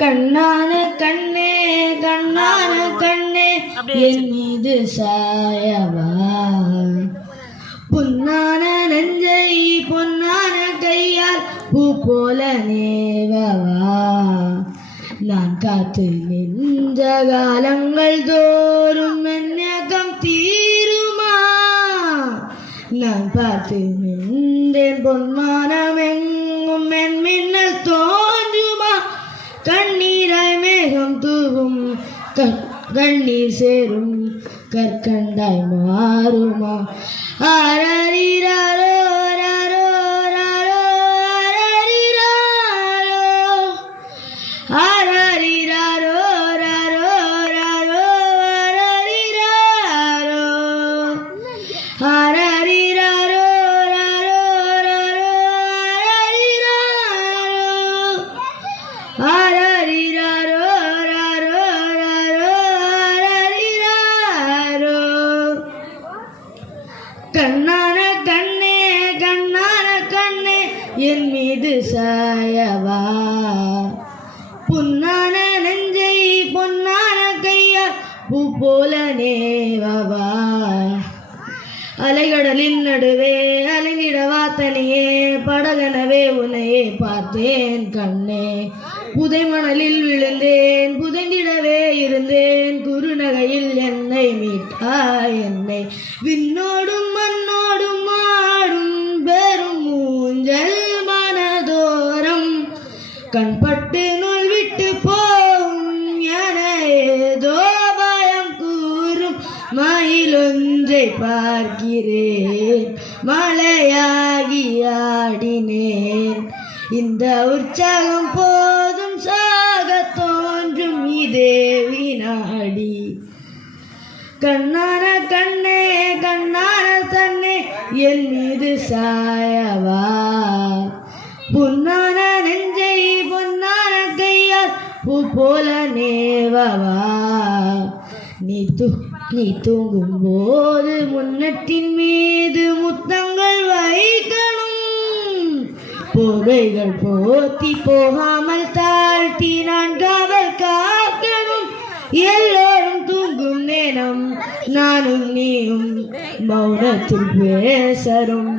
கண்ணான கண்ணே கண்ணான கண்ணே என் மீது சாயவா, பொன்னான நெஞ்சை பொன்னான கையால் பூ போல நேவவா, நான் காத்து நெஞ்ச காலங்கள் தோறும் என்னகம் தீருமா, நான் பார்த்து நின்றேன் பொன்மானம் எங்கும் என் மின்னல் தோன்றுமா, கண்ணீராய் மேகம் தூவும் கண்ணீர் சேரும் கற்கண்டாய் மாறுமா, ஆரரிராரோ ராரோ ராரோ ஆரரிராரோ ராரோ ராரோ ஆரரிராரோ ஆரரிராரோ ராரோ ராரோ ஆரரிராரோ ராரோ ராரோ ஆரரிராரோ. கண்ணான கண்ணே கண்ணான கண்ணே என் மீது சாயவா, பொன்னான நெஞ்சை பொன்னான கையா பூ போல நேவவா, அலைகடலின் நடுவே அலைந்திடவா தனியே படகனவே உன்னையே பார்த்தேன் கண்ணே, புதை மணலில் விழுந்தேன் புதைந்திடவே இருந்தேன், குறுநகையில் என்னை மீட்டாய் என்னை, விண்ணோடும் மண்ணோடும் ஆடும் பெரும் மூஞ்சல் மனதோரம், கண்பட்டு நூல் விட்டு போகும் என ஏதோ பயம் கூறும், மயிலொன்றை பார்க்கிறேன் மலையாகி ஆடினேன், இந்த உற்சாகம் போதும் சாக தோன்றும் இதே வினாடி. கண்ணான கண்ணே கண்ணான தன்னே என் மீது சாயவா, பொன்னான நெஞ்சை பொன்னான கையால் பூ போல நேவவா, நீ தூங்கும் போது முன்னத்தின் மீது முத்தங்கள் வைக்கணும், போதைகள் போத்தி போகாமல் தாழ்த்தி நான் காவல் காக்கணும், எல்லோரும் தூங்கும் நேரம் நானும் நீயும் மௌனத்தில் பேசரும்,